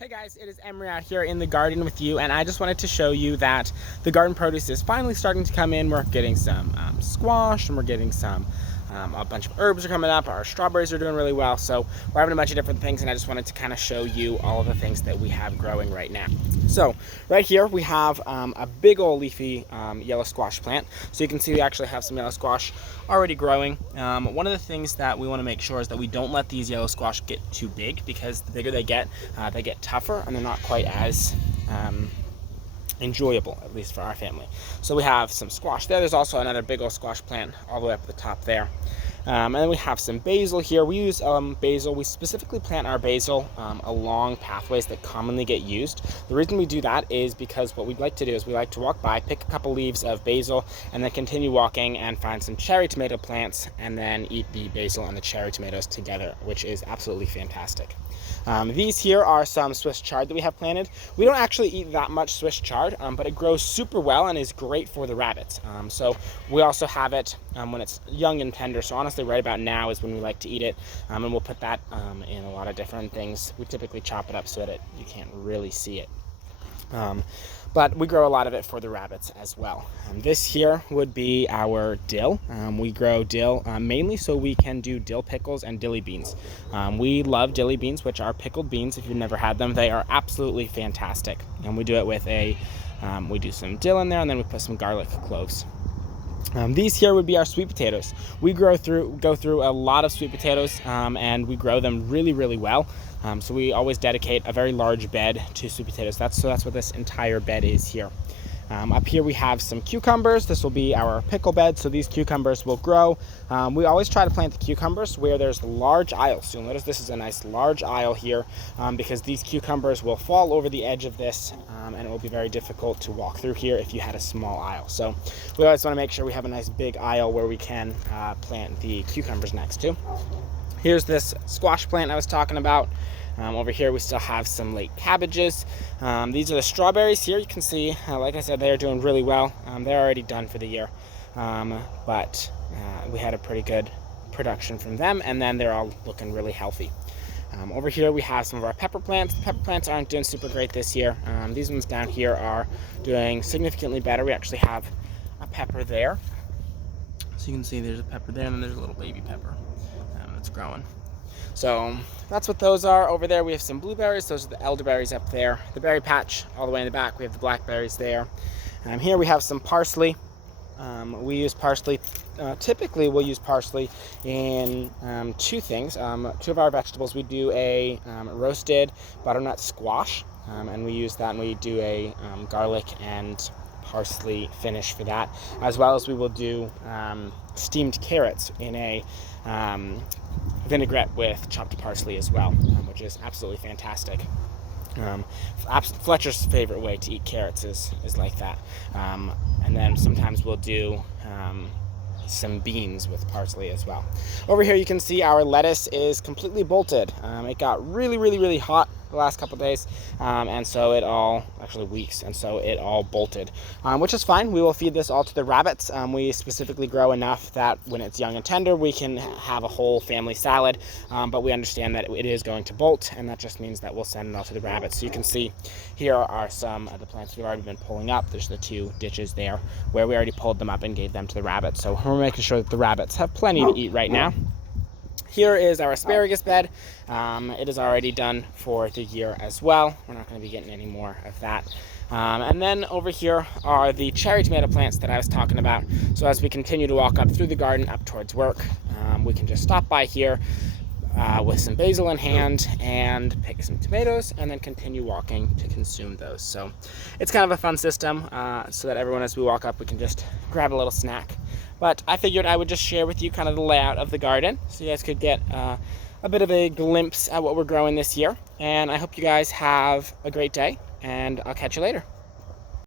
Hey guys, it is Emery out here in the garden with you, and I just wanted to show you that the garden produce is finally starting to come in. We're getting some squash, and we're getting some a bunch of herbs are coming up. Our strawberries are doing really well, so we're having a bunch of different things, and I just wanted to kind of show you all of the things that we have growing right now. So right here we have a big old leafy yellow squash plant. So you can see we actually have some yellow squash already growing. One of the things that we want to make sure is that we don't let these yellow squash get too big, because the bigger they get tougher and they're not quite as enjoyable, at least for our family. So we have some squash there. There's also another big old squash plant all the way up at the top there. And then we have some basil here. We use basil. We specifically plant our basil along pathways that commonly get used. The reason we do that is because what we'd like to do is we like to walk by, pick a couple leaves of basil, and then continue walking and find some cherry tomato plants, and then eat the basil and the cherry tomatoes together, which is absolutely fantastic. These here are some Swiss chard that we have planted. We don't actually eat that much Swiss chard, but it grows super well and is great for the rabbits. So we also have it when it's young and tender. So honestly, right about now is when we like to eat it, and we'll put that in a lot of different things. We typically chop it up so that you can't really see it. But we grow a lot of it for the rabbits as well. This here would be our dill. We grow dill mainly so we can do dill pickles and dilly beans. We love dilly beans, which are pickled beans. If you've never had them, they are absolutely fantastic. And we do it with we do some dill in there, and then we put some garlic cloves. These here would be our sweet potatoes. We go through a lot of sweet potatoes, and we grow them really, really well. So we always dedicate a very large bed to sweet potatoes. That's what this entire bed is here. Up here we have some cucumbers. This will be our pickle bed, so these cucumbers will grow. We always try to plant the cucumbers where there's large aisles. So you'll notice this is a nice large aisle here, because these cucumbers will fall over the edge of this, and it will be very difficult to walk through here if you had a small aisle. So we always want to make sure we have a nice big aisle where we can plant the cucumbers next to. Here's this squash plant I was talking about. Over here we still have some late cabbages. These are the strawberries here. You can see, like I said, they're doing really well. They're already done for the year, but we had a pretty good production from them, and then they're all looking really healthy. Over here we have some of our pepper plants. The pepper plants aren't doing super great this year. These ones down here are doing significantly better. We actually have a pepper there. So you can see there's a pepper there, and then there's a little baby pepper that's growing. So that's what those are. Over there we have some blueberries. Those are the elderberries up there. The berry patch all the way in the back, we have the blackberries there. Here we have some parsley. We use parsley, typically we'll use parsley in two things. Two of our vegetables, we do a roasted butternut squash, and we use that, and we do a garlic and parsley finish for that, as well as we will do steamed carrots in a vinaigrette with chopped parsley as well, which is absolutely fantastic. Fletcher's favorite way to eat carrots is like that. And then sometimes we'll do some beans with parsley as well. Over here you can see our lettuce is completely bolted. It got really, really, really hot the last couple days, and so it all, actually weeks, and so it all bolted, which is fine. We will feed this all to the rabbits. We specifically grow enough that when it's young and tender we can have a whole family salad, but we understand that it is going to bolt, and that just means that we'll send it all to the rabbits. So you can see here are some of the plants we've already been pulling up. There's the two ditches there where we already pulled them up and gave them to the rabbits, so we're making sure that the rabbits have plenty to eat right now. Here is our asparagus bed. It is already done for the year as well. We're not going to be getting any more of that. And then over here are the cherry tomato plants that I was talking about. So as we continue to walk up through the garden up towards work, we can just stop by here with some basil in hand and pick some tomatoes, and then continue walking to consume those. So it's kind of a fun system, so that everyone, as we walk up, we can just grab a little snack. But I figured I would just share with you kind of the layout of the garden, so you guys could get a bit of a glimpse at what we're growing this year. And I hope you guys have a great day, and I'll catch you later.